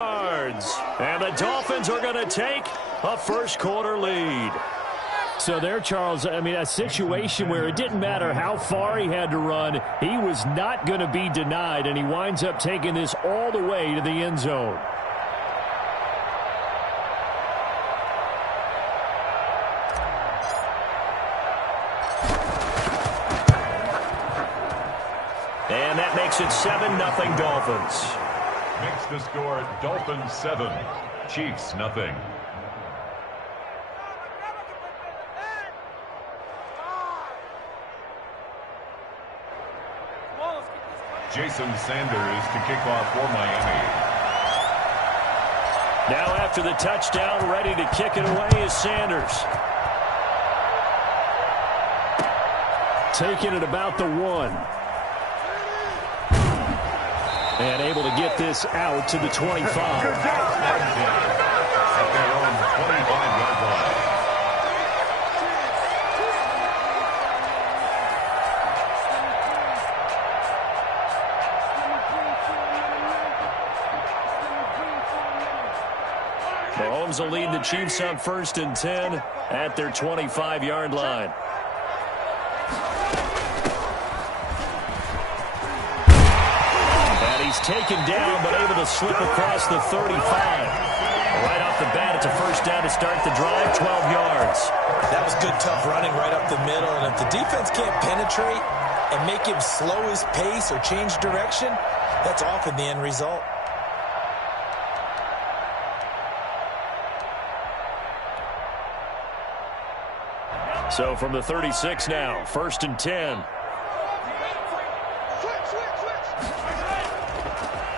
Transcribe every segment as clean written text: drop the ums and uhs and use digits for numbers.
yards. And the Dolphins are going to take a first-quarter lead. So there, Charles, I mean, a situation where it didn't matter how far he had to run, he was not going to be denied, and he winds up taking this all the way to the end zone. And that makes it 7-0 Dolphins. Makes the score Dolphins 7, Chiefs nothing. Jason Sanders to kick off for Miami. Now after the touchdown, ready to kick it away is Sanders. Taking it about the 1. And able to get this out to the 25. At their own 25-yard line. Mahomes will lead the Chiefs on 1st and 10 at their 25-yard line. And he's taken down but able to slip across the 35. Right off the bat, it's a first down to start the drive, 12 yards. That was good, tough running right up the middle. And if the defense can't penetrate and make him slow his pace or change direction, that's often the end result. So from the 36 now, 1st and 10.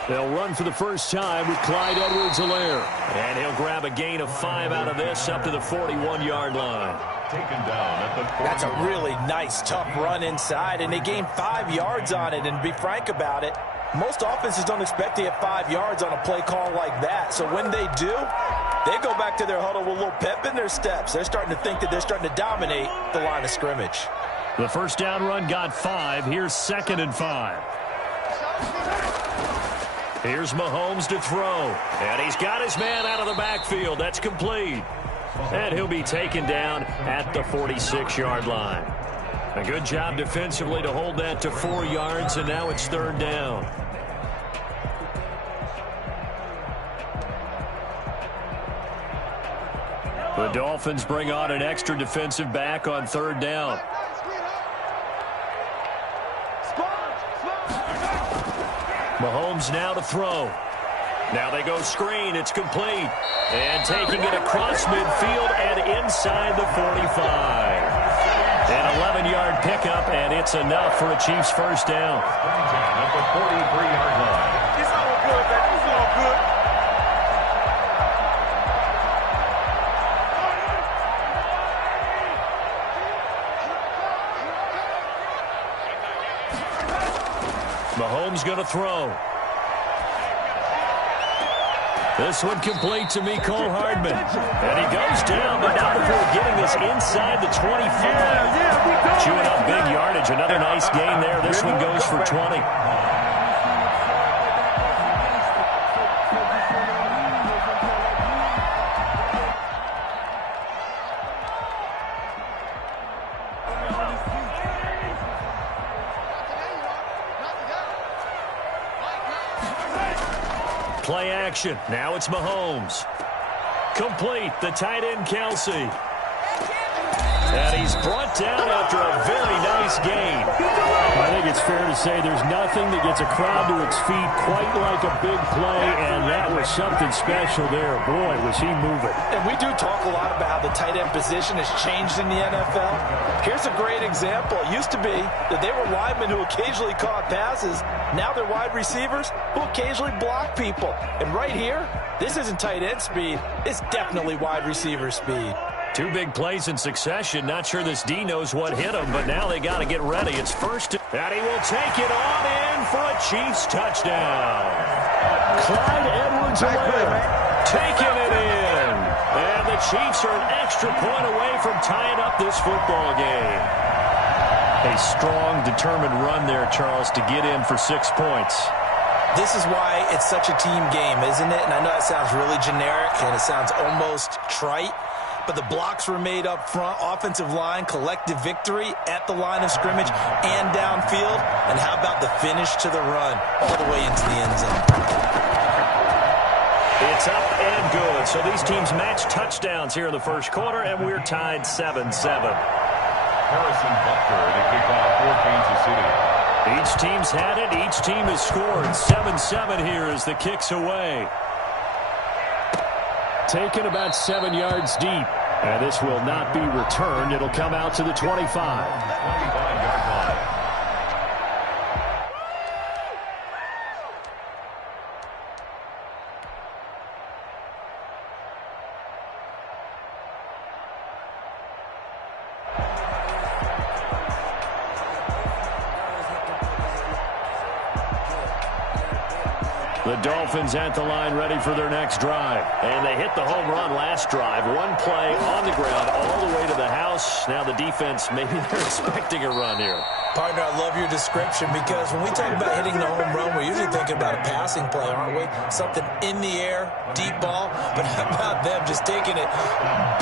They'll run for the first time with Clyde Edwards-Helaire. And he'll grab a gain of 5 out of this up to the 41-yard line. Taken down at the 40. That's a really nice, tough run inside, and they gained 5 yards on it. And to be frank about it, most offenses don't expect to get 5 yards on a play call like that. So when they do, they go back to their huddle with a little pep in their steps. They're starting to think that they're starting to dominate the line of scrimmage. The first down run got 5. Here's 2nd and 5. Here's Mahomes to throw. And he's got his man out of the backfield. That's complete. And he'll be taken down at the 46-yard line. A good job defensively to hold that to 4 yards, and now it's 3rd down. The Dolphins bring on an extra defensive back on 3rd down. Mahomes now to throw. Now they go screen. It's complete. And taking it across midfield and inside the 45. An 11-yard pickup, and it's enough for a Chiefs first down. At the 43-yard line. It's all good, man. It's all good. Mahomes going to throw. This one complete to Mecole Hardman. And he goes down, but not before getting this inside the 25. Chewing up big yardage. Another nice gain there. This one goes for 20. Play action. Now it's Mahomes. Complete. The tight end, Kelsey. And he's brought down after a very nice gain. I think it's fair to say there's nothing that gets a crowd to its feet quite like a big play, and that was something special there. Boy, was he moving. And we do talk a lot about how the tight end position has changed in the NFL. Here's a great example. It used to be that they were linemen who occasionally caught passes. Now they're wide receivers who occasionally block people. And right here, this isn't tight end speed. It's definitely wide receiver speed. 2 big plays in succession. Not sure this D knows what hit him, but now they got to get ready. It's first, and he will take it on in for a Chiefs touchdown. Clyde Edwards-Helaire taking it in. And the Chiefs are an extra point away from tying up this football game. A strong, determined run there, Charles, to get in for 6 points. This is why it's such a team game, isn't it? And I know that sounds really generic and it sounds almost trite, but the blocks were made up front, offensive line, collective victory at the line of scrimmage and downfield. And how about the finish to the run all the way into the end zone? It's up and good. So these teams match touchdowns here in the first quarter, and we're tied 7-7. Harrison Butker to kick off for Kansas City. Each team's had it. Each team has scored. 7-7 here as the kick's away. Taken about 7 yards deep. And this will not be returned. It'll come out to the 25. 25-yard line. The Dolphins at the line ready for their next drive. And they hit the home run last drive. One play on the ground all the way to the house. Now the defense, maybe they're expecting a run here. Partner, I love your description because when we talk about hitting the home run, we're usually thinking about a passing play, aren't we? Something in the air, deep ball. But how about them just taking it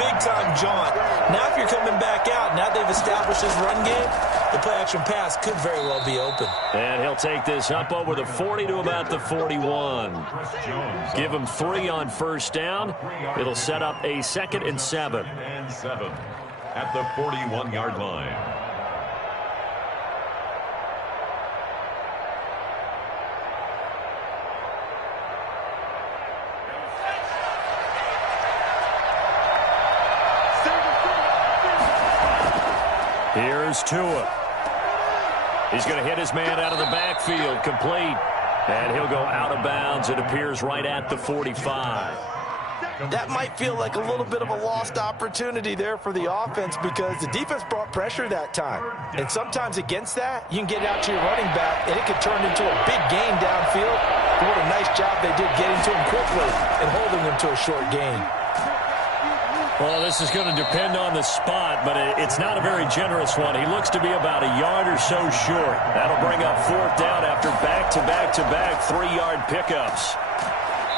big-time jaunt? Now if you're coming back out, now they've established this run game, the play-action pass could very well be open. And he'll take this up over the 40 to about the 41. Give him 3 on first down. It'll set up a 2nd and 7. And 7 at the 41-yard line. Here's Tua. He's going to hit his man out of the backfield, complete. And he'll go out of bounds. It appears right at the 45. That might feel like a little bit of a lost opportunity there for the offense because the defense brought pressure that time. And sometimes against that, you can get out to your running back, and it could turn into a big gain downfield. But what a nice job they did getting to him quickly and holding him to a short gain. Well, this is going to depend on the spot, but it's not a very generous one. He looks to be about a yard or so short. That'll bring up 4th down after back-to-back-to-back 3-yard pickups.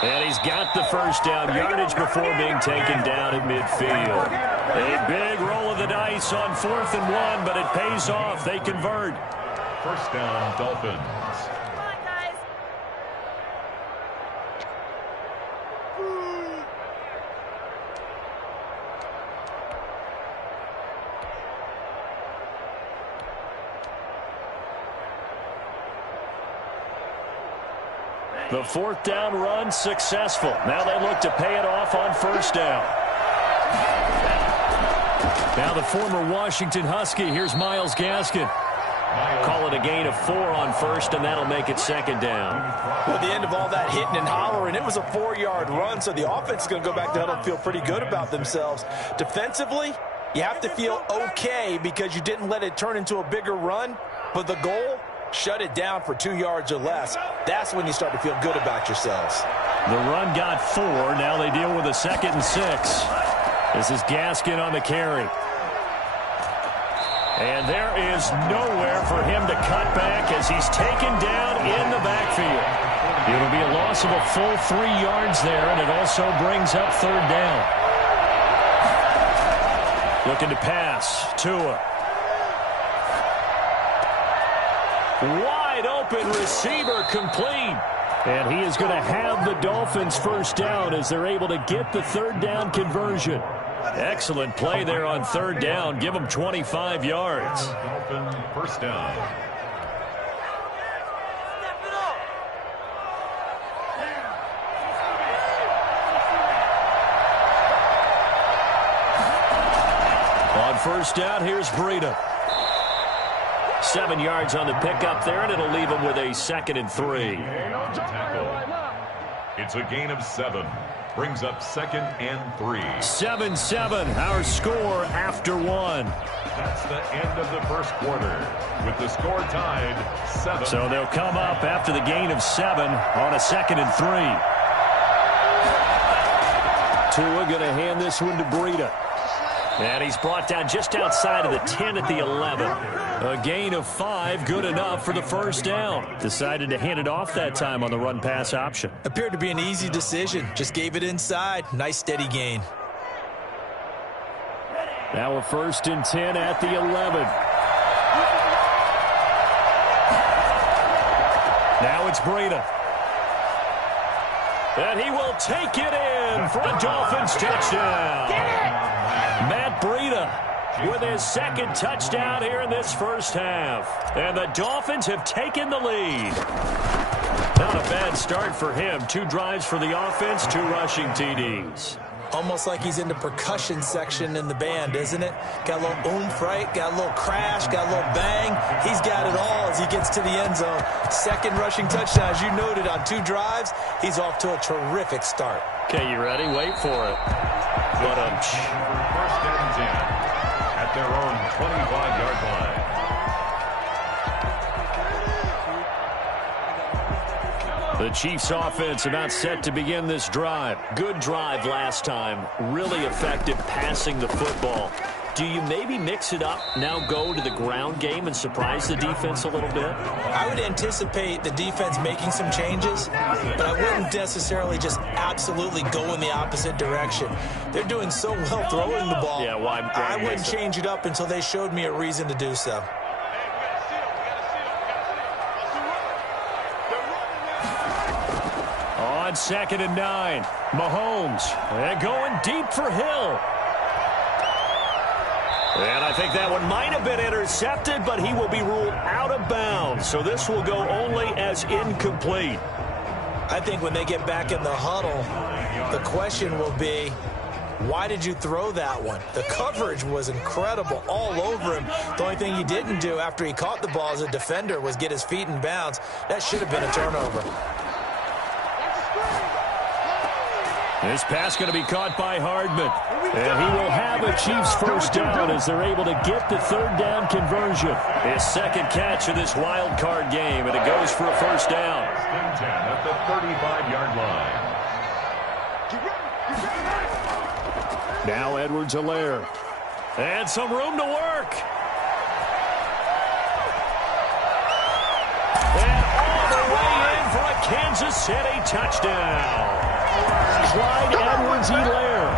And he's got the first down yardage before being taken down at midfield. A big roll of the dice on 4th and 1, but it pays off. They convert. First down, Dolphins. The 4th down run successful. Now they look to pay it off on first down. Now the former Washington Husky. Here's Myles Gaskin. Call it a gain of 4 on first, and that'll make it 2nd down. Well, at the end of all that hitting and hollering, it was a 4-yard run, so the offense is going to go back to huddle and feel pretty good about themselves. Defensively, you have to feel okay because you didn't let it turn into a bigger run, but the goal, shut it down for 2 yards or less. That's when you start to feel good about yourselves. The run got 4. Now they deal with a 2nd and 6. This is Gaskin on the carry. And there is nowhere for him to cut back as he's taken down in the backfield. It'll be a loss of a full 3 yards there, and it also brings up 3rd down. Looking to pass. Tua. Wide open receiver complete. And he is going to have the Dolphins first down as they're able to get the 3rd down conversion. Excellent play there on 3rd down. Give them 25 yards. Dolphin first down. On first down, here's Breida. 7 yards on the pickup there, and it'll leave him with a 2nd and 3. Tackle. It's a gain of 7. Brings up 2nd and 3. 7-7, our score after 1. That's the end of the first quarter, with the score tied 7. So they'll come up after the gain of 7 on a 2nd and 3. Tua going to hand this one to Breida. And he's brought down just outside of the 10 at the 11. A gain of 5, good enough for the first down. Decided to hand it off that time on the run-pass option. Appeared to be an easy decision. Just gave it inside. Nice steady gain. Now a 1st and 10 at the 11. Now it's Breida. And he will take it in for a Dolphins touchdown. Matt Breida with his 2nd touchdown here in this first half. And the Dolphins have taken the lead. Not a bad start for him. 2 drives for the offense, 2 rushing TDs. Almost like he's in the percussion section in the band, isn't it? Got a little oomph, right? Got a little crash, got a little bang. He's got it all as he gets to the end zone. 2nd rushing touchdown, as you noted, on 2 drives. He's off to a terrific start. Okay, you ready? Wait for it. But first and 10 at their own 25-yard line. The Chiefs offense about set to begin this drive. Good drive last time. Really effective passing the football. Do you maybe mix it up, now go to the ground game and surprise the defense a little bit? I would anticipate the defense making some changes, but I wouldn't necessarily just absolutely go in the opposite direction. They're doing so well throwing the ball. Yeah, why I wouldn't change it up until they showed me a reason to do so. On 2nd and 9, Mahomes. And going deep for Hill. And I think that one might have been intercepted, but he will be ruled out of bounds. So this will go only as incomplete. I think when they get back in the huddle, the question will be, why did you throw that one? The coverage was incredible all over him. The only thing he didn't do after he caught the ball as a defender was get his feet in bounds. That should have been a turnover. This pass going to be caught by Hardman. And he will have a Chiefs first down as they're able to get the 3rd down conversion. His 2nd catch of this wild card game, and it goes for a first down. 10 at the 35-yard line. Now Edwards-Helaire. And some room to work. And all the way in for a Kansas City touchdown. Clyde Edwards-Helaire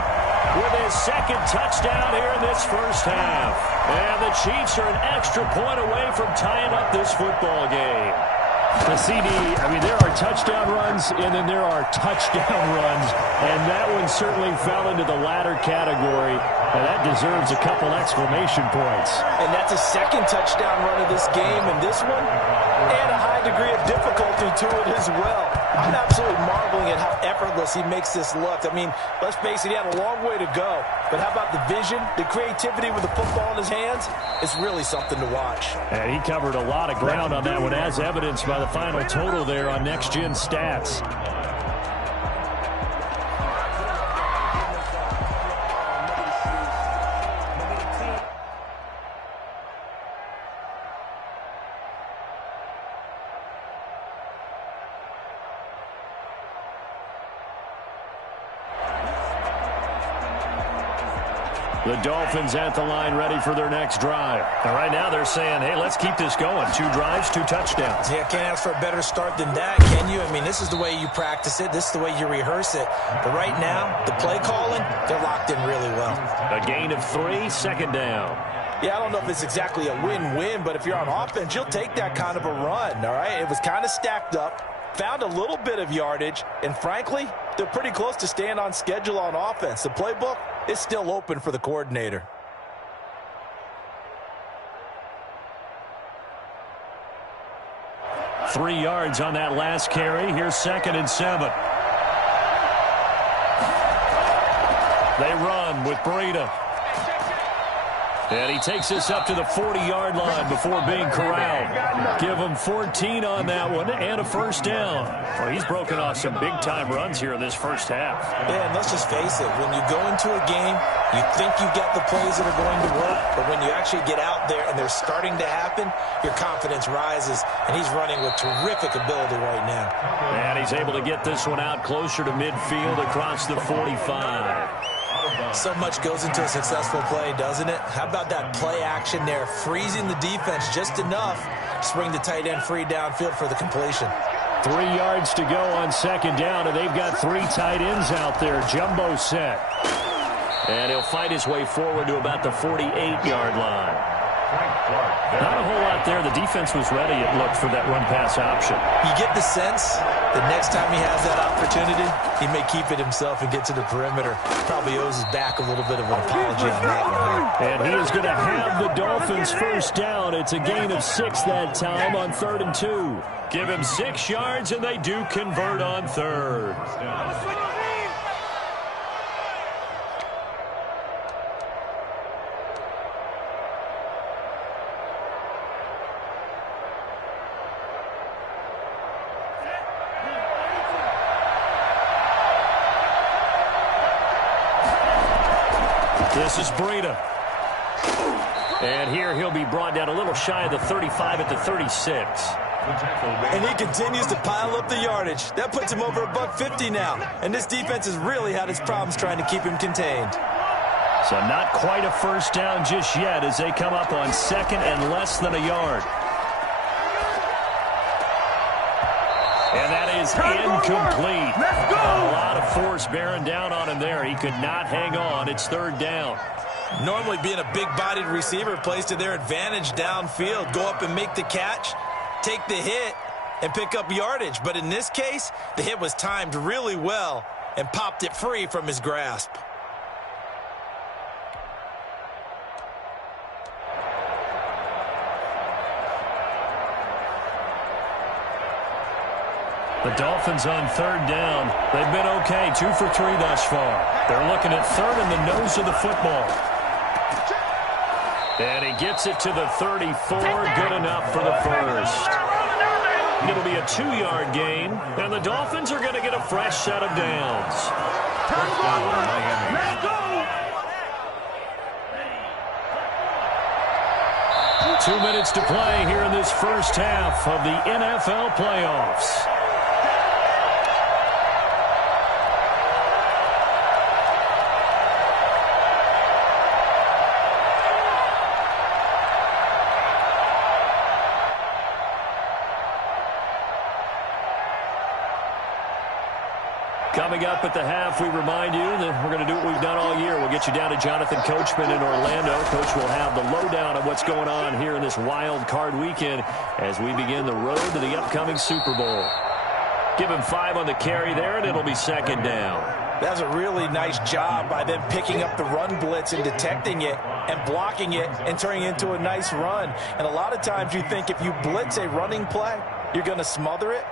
with his 2nd touchdown here in this first half. And the Chiefs are an extra point away from tying up this football game. The CD, I mean, there are touchdown runs, and then there are touchdown runs, and that one certainly fell into the latter category, and that deserves a couple exclamation points. And that's a 2nd touchdown run of this game, and this one, and a high degree of difficulty to it as well. I'm absolutely marveling at how effortless he makes this look. I mean, let's face it, he had a long way to go. But how about the vision, the creativity with the football in his hands? It's really something to watch. And he covered a lot of ground on that one, as evidenced by the final total there on Next Gen Stats. The Dolphins at the line ready for their next drive. And right now they're saying, hey, let's keep this going. 2 drives, 2 touchdowns. Yeah, can't ask for a better start than that, can you? I mean, this is the way you practice it. This is the way you rehearse it. But right now, the play calling, they're locked in really well. A gain of 3, 2nd down. Yeah, I don't know if it's exactly a win-win, but if you're on offense, you'll take that kind of a run, all right? It was kind of stacked up, found a little bit of yardage, and frankly, they're pretty close to staying on schedule on offense. The playbook is still open for the coordinator. Three yards on that last carry. Here's 2nd and 7. They run with Breida. And he takes us up to the 40-yard line before being corralled. Give him 14 on that one and a first down. Well, he's broken off some big-time runs here in this first half. Yeah, and let's just face it. When you go into a game, you think you get the plays that are going to work, but when you actually get out there and they're starting to happen, your confidence rises, and he's running with terrific ability right now. And he's able to get this one out closer to midfield across the 45. So much goes into a successful play, doesn't it? How about that play action there, freezing the defense just enough to bring the tight end free downfield for the completion. 3 yards to go on second down, and they've got 3 tight ends out there. Jumbo set. And he'll fight his way forward to about the 48-yard line. Not a whole lot there. The defense was ready, it looked, for that run-pass option. You get the sense that next time he has that opportunity, he may keep it himself and get to the perimeter. Probably owes his back a little bit of an apology on that one. And he is going to have the Dolphins first down. It's a gain of 6 that time on 3rd and 2. Give him 6 yards, and they do convert on 3rd. This is Breida. And here he'll be brought down a little shy of the 35 at the 36. And he continues to pile up the yardage. That puts him over $150 now. And this defense has really had its problems trying to keep him contained. So not quite a first down just yet as they come up on 2nd and less than a yard. And that is incomplete. Let's go! A lot of force bearing down on him there. He could not hang on. It's 3rd down. Normally being a big-bodied receiver plays to their advantage downfield. Go up and make the catch, take the hit, and pick up yardage. But in this case, the hit was timed really well and popped it free from his grasp. The Dolphins on 3rd down. They've been okay, 2 for 3 thus far. They're looking at 3rd in the nose of the football. And he gets it to the 34. Good enough for the first. It'll be a 2-yard gain, and the Dolphins are going to get a fresh set of downs. Let's go! 2 minutes to play here in this first half of the NFL playoffs. Coming up at the half, we remind you that we're going to do what we've done all year. We'll get you down to Jonathan Coachman in Orlando. Coach will have the lowdown of what's going on here in this wild card weekend as we begin the road to the upcoming Super Bowl. Give him 5 on the carry there, and it'll be 2nd down. That's a really nice job by them picking up the run blitz and detecting it and blocking it and turning it into a nice run. And a lot of times you think if you blitz a running play, you're going to smother it.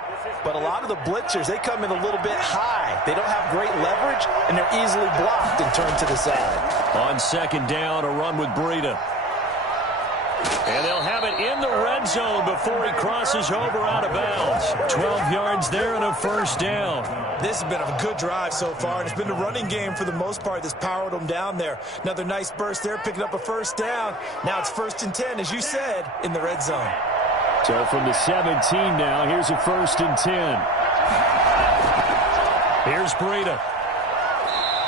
But a lot of the blitzers, they come in a little bit high. They don't have great leverage, and they're easily blocked and turned to the side. On 2nd down, a run with Breida. And they'll have it in the red zone before he crosses over out of bounds. 12 yards there and a first down. This has been a good drive so far, and it's been the running game for the most part that's powered them down there. Another nice burst there, picking up a first down. Now it's 1st and 10, as you said, in the red zone. So from the 17 now, here's a 1st and 10. Here's Breida.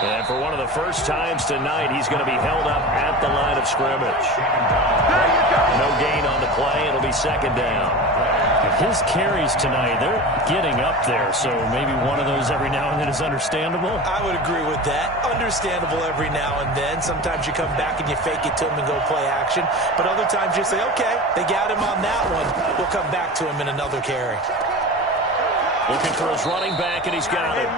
And for one of the first times tonight, he's going to be held up at the line of scrimmage. No gain on the play. It'll be 2nd down. His carries tonight, they're getting up there, so maybe one of those every now and then is understandable. I would agree with that. Understandable every now and then. Sometimes you come back and you fake it to him and go play action. But other times you say, okay, they got him on that one. We'll come back to him in another carry. Looking for his running back, and he's got it.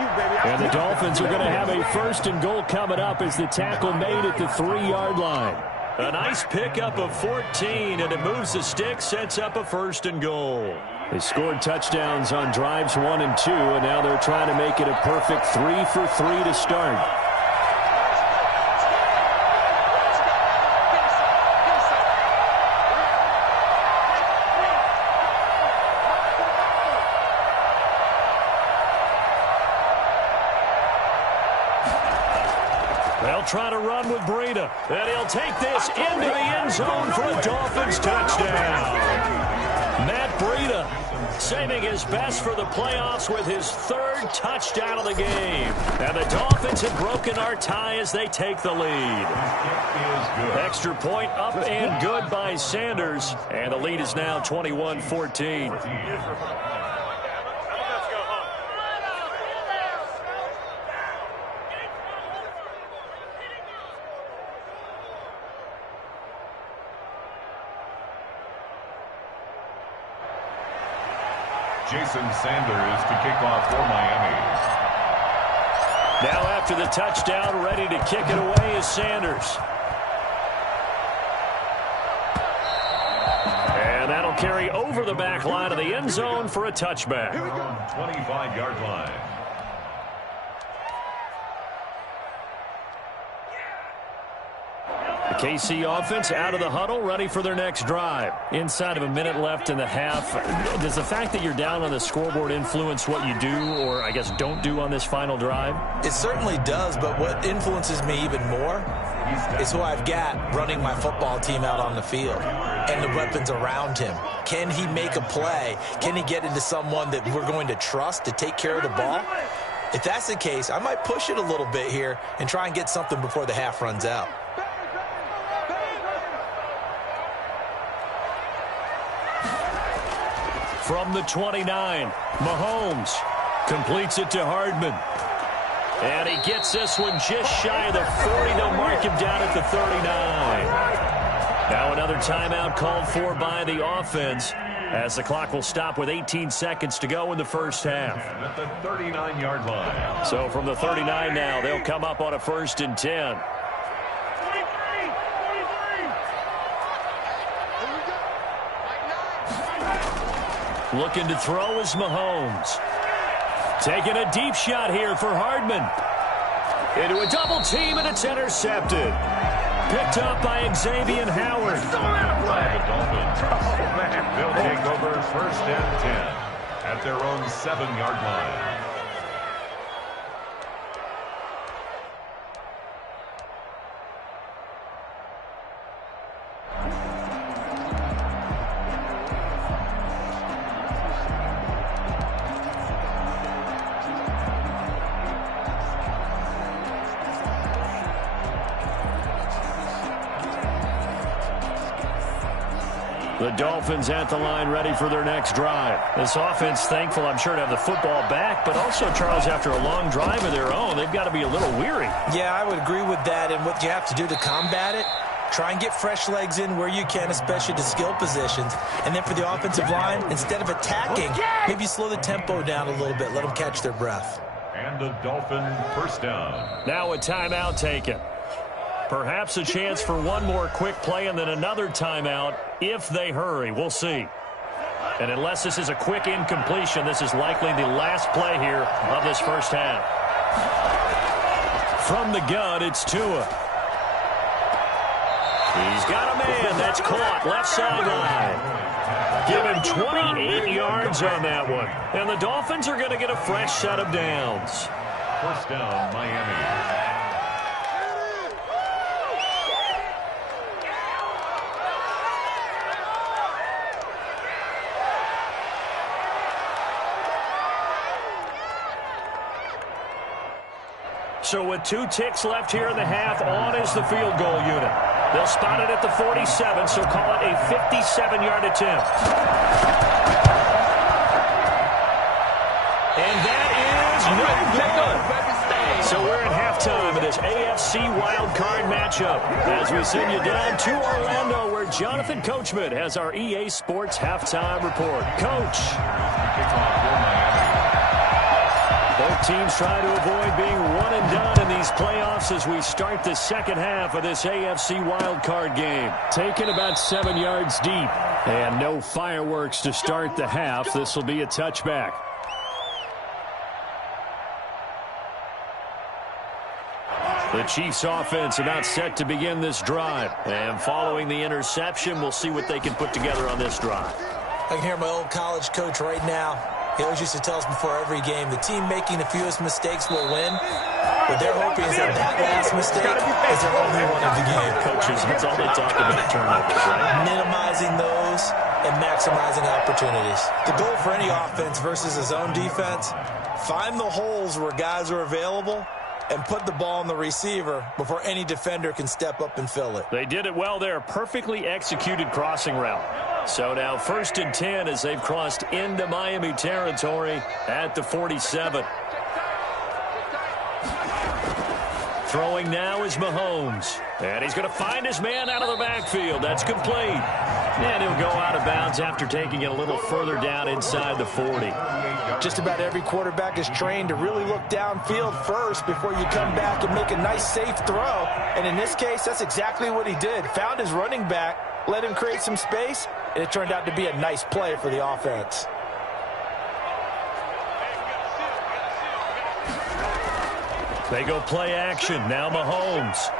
And the Dolphins are going to have a 1st and goal coming up as the tackle made at the 3-yard line. A nice pickup of 14, and it moves the stick, sets up a 1st and goal. They scored touchdowns on drives 1 and 2, and now they're trying to make it a perfect 3 for 3 to start. They'll try to run with Breida, and he'll take this into the end zone for a Dolphins touchdown. Matt Breida saving his best for the playoffs with his third touchdown of the game. And the Dolphins have broken our tie as they take the lead. Extra point up and good by Sanders. And the lead is now 21-14. Jason Sanders to kick off for Miami. Now after the touchdown, ready to kick it away is Sanders. And that'll carry over the back line of the end zone for a touchback. 25-yard line. The KC offense out of the huddle, ready for their next drive. Inside of a minute left in the half. Does the fact that you're down on the scoreboard influence what you do, or I guess don't do on this final drive? It certainly does, but what influences me even more is who I've got running my football team out on the field and the weapons around him. Can he make a play? Can he get into someone that we're going to trust to take care of the ball? If that's the case, I might push it a little bit here and try and get something before the half runs out. From the 29, Mahomes completes it to Hardman. And he gets this one just shy of the 40. They'll mark him down at the 39. Now another timeout called for by the offense as the clock will stop with 18 seconds to go in the first half. And at the 39-yard line. So from the 39 now, they'll come up on a 1st and 10. Looking to throw is Mahomes. Taking a deep shot here for Hardman. Into a double team, and it's intercepted. Picked up by Xavier Howard. They'll take over 1st and 10 at their own 7-yard line. The Dolphins at the line, ready for their next drive. This offense, thankful, I'm sure, to have the football back, but also, Charles, after a long drive of their own, they've got to be a little weary. Yeah, I would agree with that, and what you have to do to combat it, try and get fresh legs in where you can, especially to skill positions. And then for the offensive line, instead of attacking, maybe slow the tempo down a little bit, let them catch their breath. And a Dolphin 1st down. Now a timeout taken. Perhaps a chance for one more quick play and then another timeout if they hurry. We'll see. And unless this is a quick incompletion, this is likely the last play here of this first half. From the gun, it's Tua. He's got a man. That's caught. Left sideline. Give him 28 yards on that one. And the Dolphins are going to get a fresh set of downs. 1st down, Miami. So with 2 ticks left here in the half, on is the field goal unit. They'll spot it at the 47, so call it a 57-yard attempt. And that is no good. So we're at halftime of this AFC wildcard matchup as we send you down to Orlando, where Jonathan Coachman has our EA Sports halftime report. Coach. Both teams try to avoid being one and done in these playoffs as we start the second half of this AFC wildcard game. Taken about 7 yards deep. And no fireworks to start the half. This will be a touchback. The Chiefs offense about set to begin this drive. And following the interception, we'll see what they can put together on this drive. I can hear my old college coach right now. He always used to tell us before every game, the team making the fewest mistakes will win. What they're hoping is that last mistake is their only one of the game. Coaches, that's all they talk about, turnovers, right? Minimizing those and maximizing opportunities. The goal for any offense versus a zone defense, find the holes where guys are available and put the ball on the receiver before any defender can step up and fill it. They did it well there. Perfectly executed crossing route. So now 1st and 10 as they've crossed into Miami territory at the 47. Throwing now is Mahomes. And he's going to find his man out of the backfield. That's complete. And he'll go out of bounds after taking it a little further down inside the 40. Just about every quarterback is trained to really look downfield first before you come back and make a nice, safe throw. And in this case, that's exactly what he did. Found his running back, let him create some space, and it turned out to be a nice play for the offense. They go play action. Now Mahomes.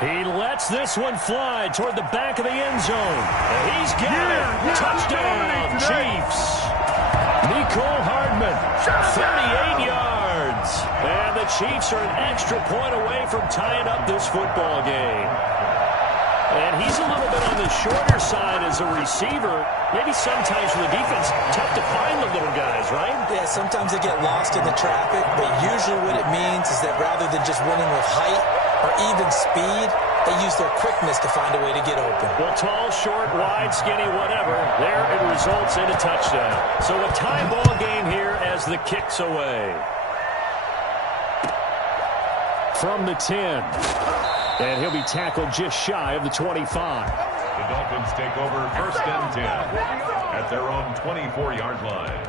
He lets this one fly toward the back of the end zone. And he's got it. Touchdown, Chiefs. Nicole Hardman, 38 yards. And the Chiefs are an extra point away from tying up this football game. And he's a little bit on the shorter side as a receiver. Maybe sometimes for the defense, tough to find the little guys, right? Yeah, sometimes they get lost in the traffic, but usually what it means is that rather than just winning with height or even speed, they use their quickness to find a way to get open. Well, tall, short, wide, skinny, whatever, there it results in a touchdown. So a tie ball game here as the kick's away. From the 10. And he'll be tackled just shy of the 25. The Dolphins take over 1st and 10 at their own 24-yard line.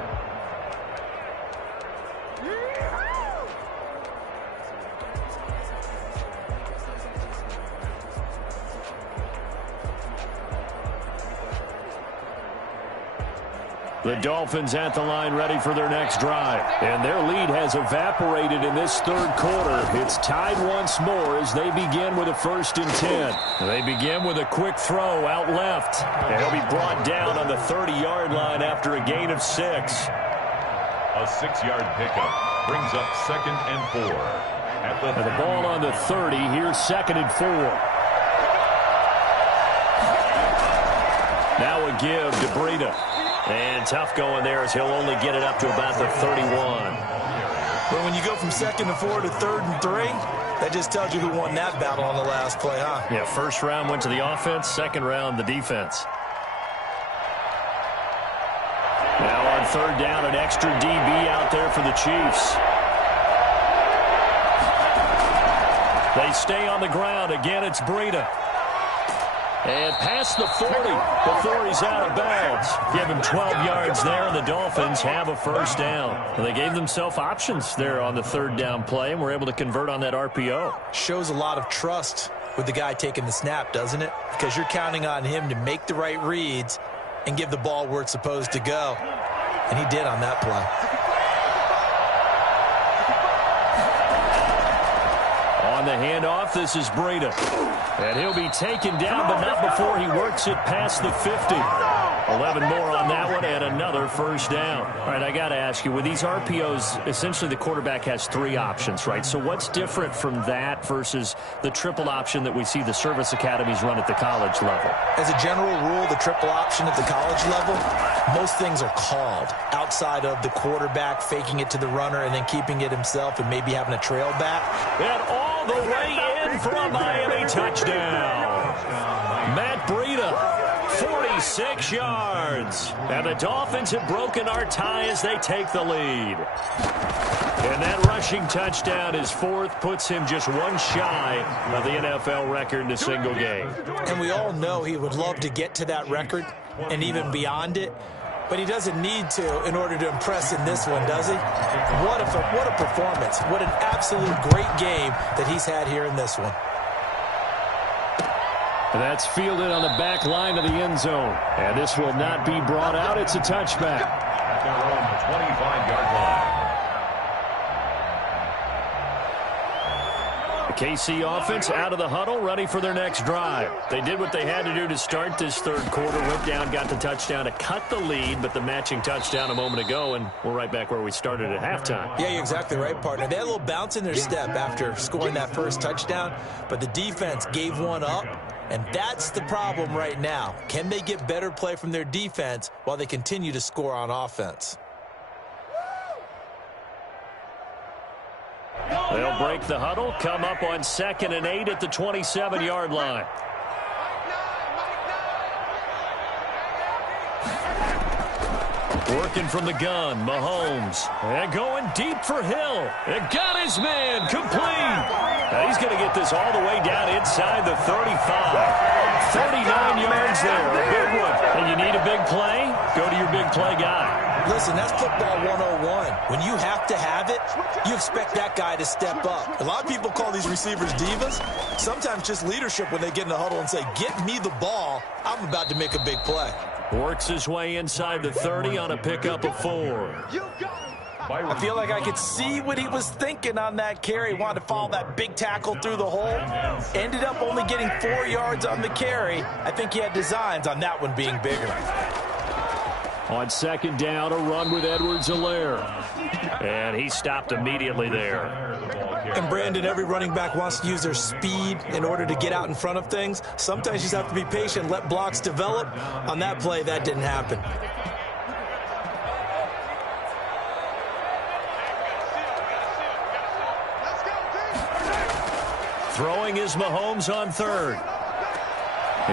The Dolphins at the line ready for their next drive. And their lead has evaporated in this 3rd quarter. It's tied once more as they begin with a 1st and 10. They begin with a quick throw out left. And he'll be brought down on the 30-yard line after a gain of 6. A 6-yard pickup brings up 2nd and 4. And the ball on the 30. Here's 2nd and 4. Now a give to Breida. And tough going there as he'll only get it up to about the 31. Well, when you go from 2nd and 4 to 3rd and 3, that just tells you who won that battle on the last play, huh? Yeah, 1st round went to the offense, 2nd round the defense. Now on 3rd down, an extra DB out there for the Chiefs. They stay on the ground. Again, it's Breida. And past the 40 before he's out of bounds. Give him 12 yards there, and the Dolphins have a 1st down. And they gave themselves options there on the 3rd down play, and were able to convert on that RPO. Shows a lot of trust with the guy taking the snap, doesn't it? Because you're counting on him to make the right reads and give the ball where it's supposed to go. And he did on that play. On the handoff, this is Breida. And he'll be taken down, but not before he works it past the 50. 11 more on that one, and another 1st down. All right, I got to ask you, with these RPOs, essentially the quarterback has 3 options, right? So what's different from that versus the triple option that we see the service academies run at the college level? As a general rule, the triple option at the college level, most things are called outside of the quarterback faking it to the runner and then keeping it himself and maybe having a trail back. And all the way in for a Miami touchdown. Matt Breida. 46 yards. And the Dolphins have broken our tie as they take the lead. And that rushing touchdown, his 4th, puts him just one shy of the NFL record in a single game. And we all know he would love to get to that record and even beyond it. But he doesn't need to in order to impress in this one, does he? What a performance. What an absolute great game that he's had here in this one. That's fielded on the back line of the end zone. And this will not be brought out. It's a touchback. At their own 25-yard line. The KC offense out of the huddle, ready for their next drive. They did what they had to do to start this 3rd quarter. Went down, got the touchdown to cut the lead, but the matching touchdown a moment ago, and we're right back where we started at halftime. Yeah, you're exactly right, partner. They had a little bounce in their step after scoring that 1st touchdown, but the defense gave one up And that's the problem right now. Can they get better play from their defense while they continue to score on offense? They'll break the huddle, come up on 2nd and 8 at the 27-yard line. Working from the gun, Mahomes. And going deep for Hill. And got his man complete. Now he's going to get this all the way down inside the 35. 39 yards there, a big one. And you need a big play? Go to your big play guy. Listen, that's football 101. When you have to have it, you expect that guy to step up. A lot of people call these receivers divas. Sometimes just leadership when they get in the huddle and say, get me the ball. I'm about to make a big play. Works his way inside the 30 on a pickup of 4. I feel like I could see what he was thinking on that carry. Wanted to follow that big tackle through the hole. Ended up only getting 4 yards on the carry. I think he had designs on that one being bigger. On 2nd down, a run with Edwards-Helaire. And he stopped immediately there. And Brandon, every running back wants to use their speed in order to get out in front of things. Sometimes you just have to be patient, let blocks develop. On that play, that didn't happen. Throwing is Mahomes on 3rd.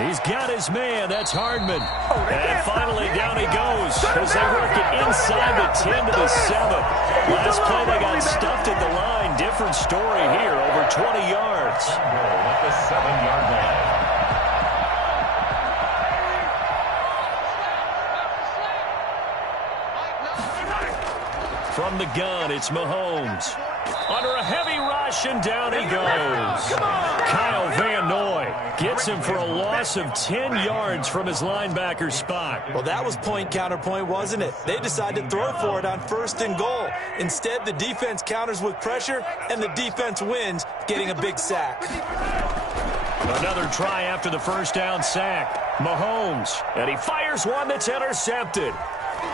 He's got his man. That's Hardman. And finally, down he goes as they work it inside the 10 to the 7. Last play, they got stuffed at the line. Different story here, over 20 yards. At the 7-yard line. From the gun, it's Mahomes. Under a heavy rush, and down he goes. Kyle Van Noy gets him for a loss of 10 yards from his linebacker spot. Well, that was point counterpoint, wasn't it? They decided to throw for it on 1st and goal. Instead, the defense counters with pressure, and the defense wins, getting a big sack. Another try after the 1st down sack. Mahomes, and he fires one that's intercepted.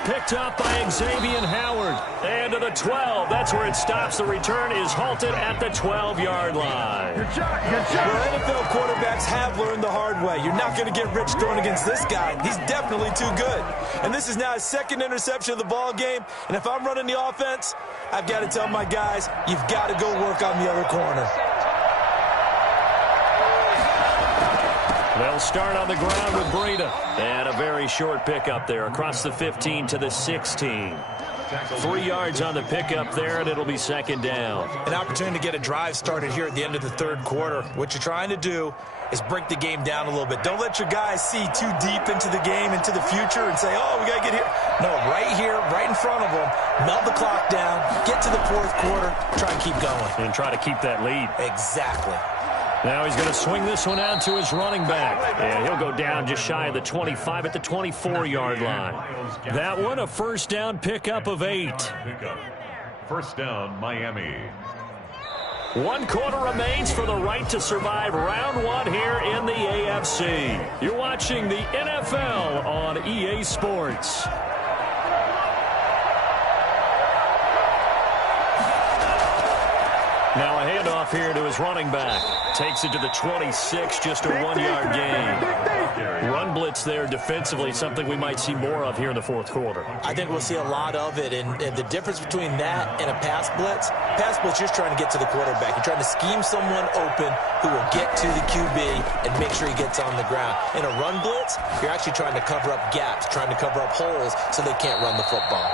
Picked up by Xavier Howard. And to the 12. That's where it stops. The return is halted at the 12-yard line. Well, NFL quarterbacks have learned the hard way. You're not going to get rich throwing against this guy. He's definitely too good. And this is now his 2nd interception of the ball game. And if I'm running the offense, I've got to tell my guys, you've got to go work on the other corner. They'll start on the ground with Breida. And a very short pickup there across the 15 to the 16. 3 yards on the pickup there, and it'll be 2nd down. An opportunity to get a drive started here at the end of the 3rd quarter. What you're trying to do is break the game down a little bit. Don't let your guys see too deep into the game, into the future, and say, oh, we got to get here. No, right here, right in front of them, melt the clock down, get to the 4th quarter, try and keep going. And try to keep that lead. Exactly. Now he's going to swing this one out to his running back. And he'll go down just shy of the 25 at the 24-yard line. That one, a 1st down pickup of 8. 1st down, Miami. 1 quarter remains for the right to survive round 1 here in the AFC. You're watching the NFL on EA Sports. Now a handoff here to his running back. Takes it to the 26, just a 1-yard gain. Run blitz there defensively, something we might see more of here in the 4th quarter. I think we'll see a lot of it, and the difference between that and a pass blitz, you're just trying to get to the quarterback. You're trying to scheme someone open who will get to the QB and make sure he gets on the ground. In a run blitz, you're actually trying to cover up gaps, trying to cover up holes so they can't run the football.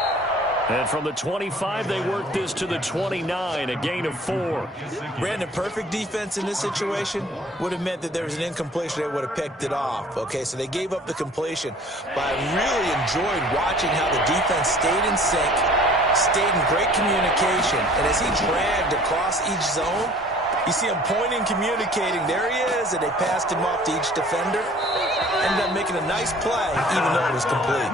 And from the 25, they work this to the 29, a gain of 4. Brandon, perfect defense in this situation would have meant that there was an incompletion. They would have picked it off. Okay, so they gave up the completion. But I really enjoyed watching how the defense stayed in sync, stayed in great communication. And as he dragged across each zone, you see him pointing, communicating. There he is, and they passed him off to each defender. Ended up making a nice play, even though it was complete.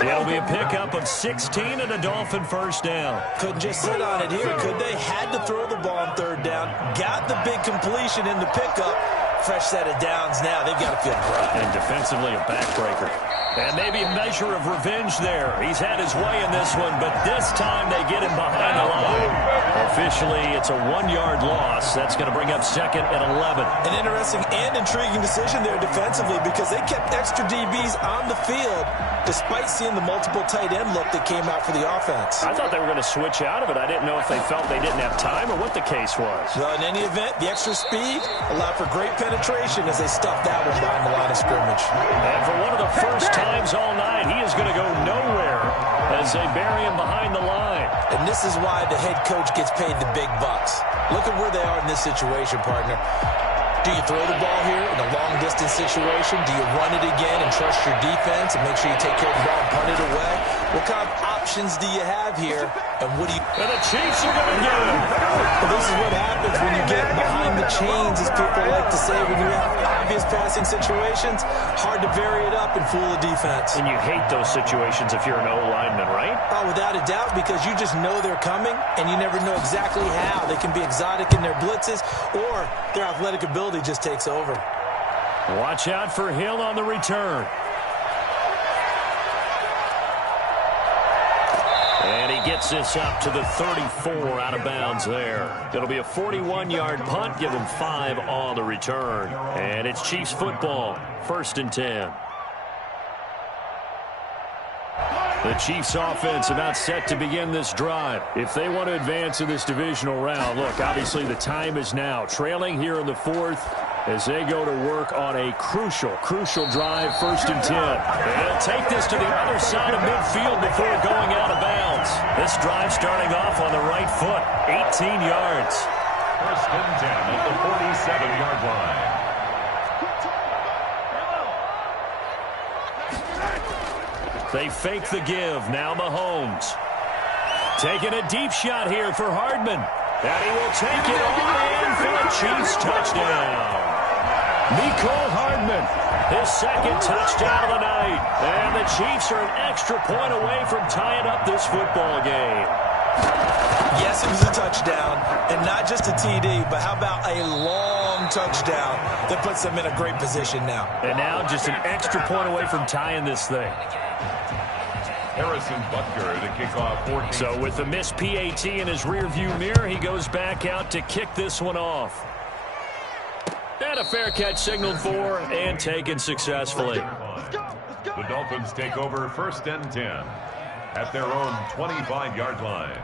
It'll be a pickup of 16 and a Dolphin 1st down. Couldn't just sit on it here, could they? Had to throw the ball on 3rd down. Got the big completion in the pickup. Fresh set of downs now. They've got to feel great. And defensively, a backbreaker. And maybe a measure of revenge there. He's had his way in this one, but this time they get him behind the line. Officially, it's a 1-yard loss. That's going to bring up 2nd and 11. An interesting and intriguing decision there defensively because they kept extra DBs on the field despite seeing the multiple tight end look that came out for the offense. I thought they were going to switch out of it. I didn't know if they felt they didn't have time or what the case was. Well, in any event, the extra speed allowed for great penetration as they stuffed that one behind the line of scrimmage. And for one of the first times all night, he is going to go nowhere as they bury him behind the line. And this is why the head coach gets paid the big bucks. Look at where they are in this situation, partner. Do you throw the ball here in a long-distance situation? Do you run it again and trust your defense and make sure you take care of the ball and punt it away? What kind of options do you have here? And what do you... And the Chiefs are going to get him. Well, this is what happens when you get behind the chains, as people like to say, when you have obvious passing situations. Hard to vary it up and fool the defense. And you hate those situations if you're an O-lineman, right? Oh, without a doubt, because you just know they're coming, and you never know exactly how. They can be exotic in their blitzes, or their athletic ability just takes over. Watch out for Hill on the return. And he gets this up to the 34 out of bounds there. It'll be a 41-yard punt. Give him 5 on the return. And it's Chiefs football. 1st and 10. The Chiefs offense about set to begin this drive. If they want to advance in this divisional round, look, obviously the time is now. Trailing here in the 4th as they go to work on a crucial drive, 1st and 10. They'll take this to the other side of midfield before going out of bounds. This drive starting off on the right foot, 18 yards. 1st and 10 at the 47-yard line. They fake the give. Now Mahomes. Taking a deep shot here for Hardman. And he will take it all in for the Chiefs touchdown. Mecole Hardman, his 2nd touchdown of the night. And the Chiefs are an extra point away from tying up this football game. Yes, it was a touchdown, and not just a TD, but how about a long touchdown that puts them in a great position now. And now just an extra point away from tying this thing. Harrison Butker to kick off 14. So with the missed PAT in his rearview mirror, he goes back out to kick this one off. And a fair catch signaled for and taken successfully. The Dolphins take over 1st and 10 at their own 25-yard line.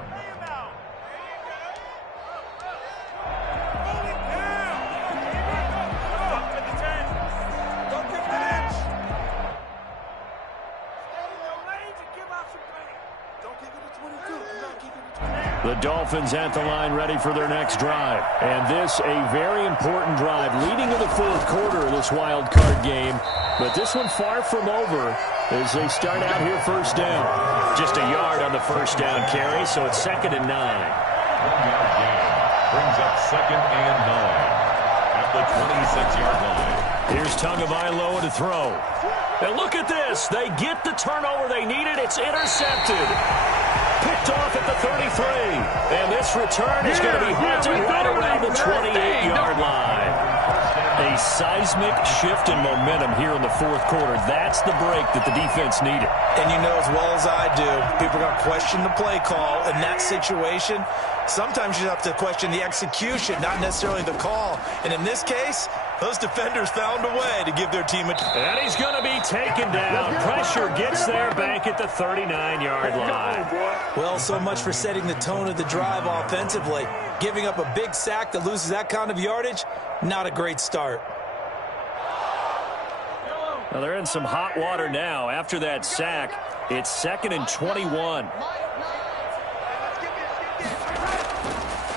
The Dolphins at the line ready for their next drive. And this a very important drive leading to the 4th quarter of this wild card game. But this one far from over as they start out here 1st down. Just a yard on the 1st down carry, so it's 2nd and 9. 1-yard gain brings up 2nd and 9 at the 26-yard line. Here's Tagovailoa to throw. And look at this. They get the turnover they needed. It's intercepted. Picked off at the 33. And this return is going to be hunted right around the 28-yard line. A seismic shift in momentum here in the 4th quarter. That's the break that the defense needed. And you know as well as I do, people are going to question the play call in that situation. Sometimes you have to question the execution, not necessarily the call. And in this case, those defenders found a way to give their team a... And he's going to be taken down. Pressure gets there back at the 39-yard line. Well, so much for setting the tone of the drive offensively. Giving up a big sack that loses that kind of yardage, not a great start. Well, they're in some hot water now. After that sack, it's 2nd and 21.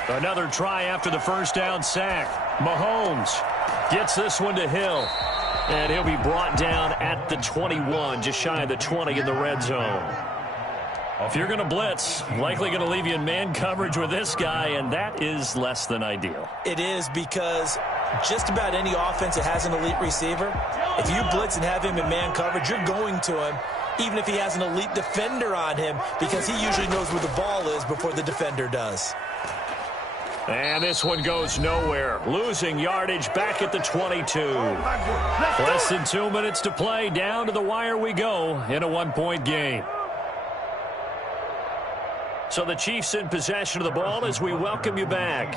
Another try after the 1st down sack. Mahomes gets this one to Hill. And he'll be brought down at the 21, just shy of the 20 in the red zone. If you're going to blitz, likely going to leave you in man coverage with this guy, and that is less than ideal. It is, because just about any offense that has an elite receiver, if you blitz and have him in man coverage, you're going to him, even if he has an elite defender on him, because he usually knows where the ball is before the defender does. And this one goes nowhere. Losing yardage back at the 22. Less than 2 minutes to play. Down to the wire we go in a one-point game. So the Chiefs in possession of the ball as we welcome you back.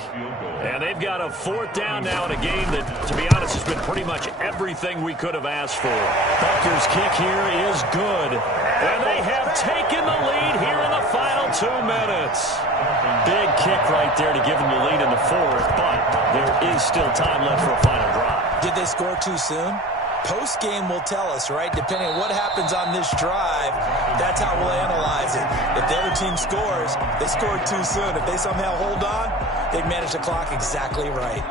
And they've got a fourth down now in a game that, to be honest, has been pretty much everything we could have asked for. Butker's kick here is good. And they have taken the lead here in the final 2 minutes. Big kick right there to give them the lead in the fourth, but there is still time left for a final drive. Did they score too soon? Post-game will tell us, right? Depending on what happens on this drive, that's how we'll analyze it. If the other team scores, they scored too soon. If they somehow hold on, they've managed the clock exactly right.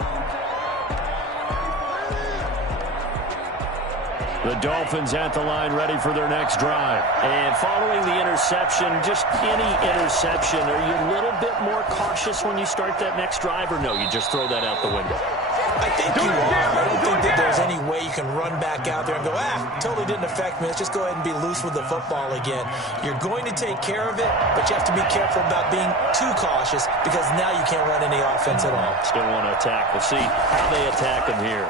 The Dolphins at the line ready for their next drive. And following the interception, just any interception, are you a little bit more cautious when you start that next drive, or no, you just throw that out the window? I think you are. I don't think that there's any way you can run back out there and go, totally didn't affect me. Let's just go ahead and be loose with the football again. You're going to take care of it, but you have to be careful about being too cautious because now you can't run any offense at all. Still want to attack. We'll see how they attack him here.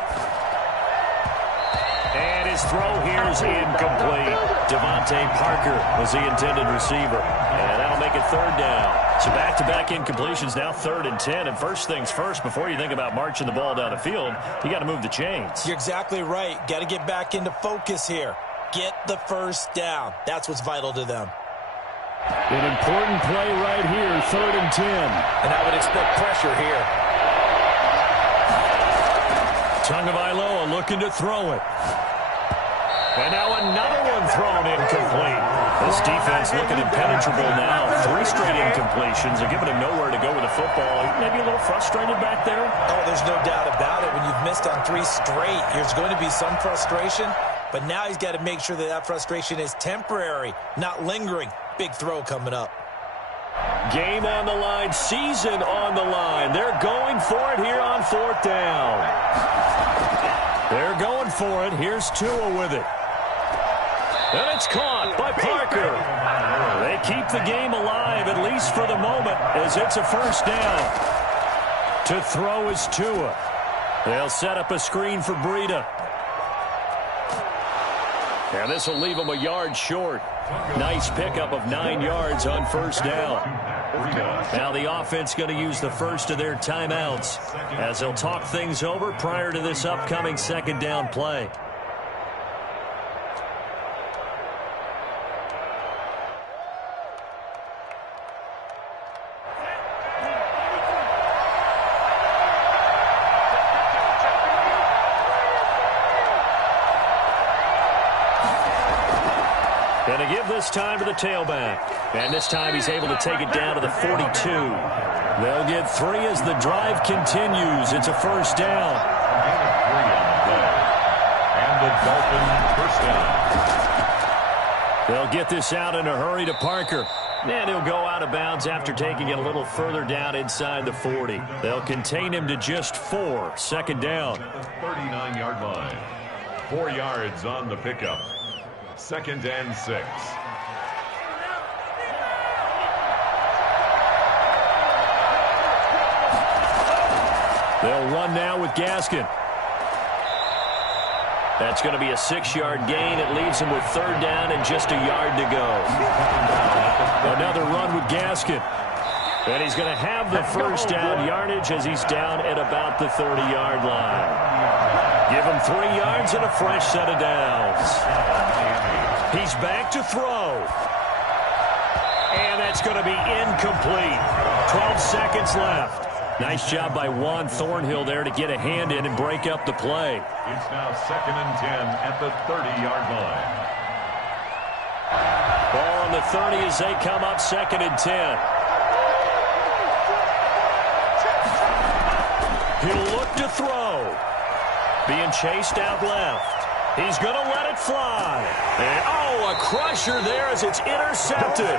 And his throw here is incomplete. Devontae Parker was the intended receiver. And that'll make it third down. So back-to-back incompletions, now 3rd and 10. And first things first, before you think about marching the ball down the field, you got to move the chains. You're exactly right. Got to get back into focus here. Get the first down. That's what's vital to them. An important play right here, 3rd and 10. And I would expect pressure here. Tagovailoa looking to throw it. And now another one thrown incomplete. This defense looking impenetrable now. 3 straight incompletions. They're giving him nowhere to go with the football. Maybe a little frustrated back there. Oh, there's no doubt about it. When you've missed on 3 straight, there's going to be some frustration. But now he's got to make sure that that frustration is temporary, not lingering. Big throw coming up. Game on the line, season on the line. They're going for it here on 4th down. They're going for it. Here's Tua with it. And it's caught by Parker. They keep the game alive, at least for the moment, as it's a first down. To throw is Tua. They'll set up a screen for Breida. And this will leave them a yard short. Nice pickup of 9 yards on first down. Now the offense going to use the first of their timeouts as they'll talk things over prior to this upcoming second down play. Going to give this time to the tailback. And this time he's able to take it down to the 42. They'll get 3 as the drive continues. It's a first down. And the Dolphins first down. They'll get this out in a hurry to Parker. And he'll go out of bounds after taking it a little further down inside the 40. They'll contain him to just 4. Second down. At the 39-yard line. 4 yards on the pickup. 2nd and 6. They'll run now with Gaskin. That's going to be a 6-yard gain. It leaves him with 3rd down and just a yard to go. Another run with Gaskin. And he's going to have the first down yardage as he's down at about the 30-yard line. Give him 3 yards and a fresh set of downs. He's back to throw. And that's going to be incomplete. 12 seconds left. Nice job by Juan Thornhill there to get a hand in and break up the play. It's now 2nd and 10 at the 30-yard line. Ball on the 30 as they come up 2nd and 10. He'll look to throw. Being chased out left. He's going to let it fly. And, a crusher there as it's intercepted. Read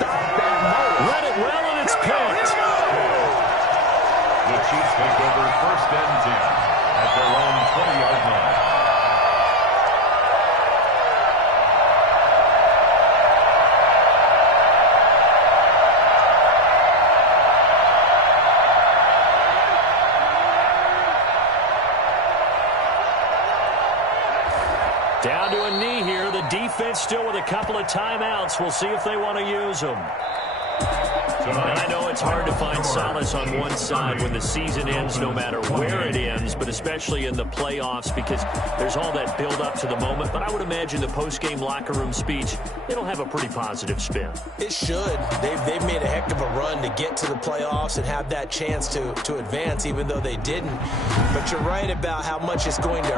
it well, and it's picked. The Chiefs take over 1st and 10 at their own 20-yard line. Down to a knee here. The defense still with a couple of timeouts. We'll see if they want to use them. And I know it's hard to find solace on one side when the season ends, no matter where it ends, but especially in the playoffs because there's all that build up to the moment. But I would imagine the post-game locker room speech, it'll have a pretty positive spin. It should. They've made a heck of a run to get to the playoffs and have that chance to advance, even though they didn't. But you're right about how much it's going to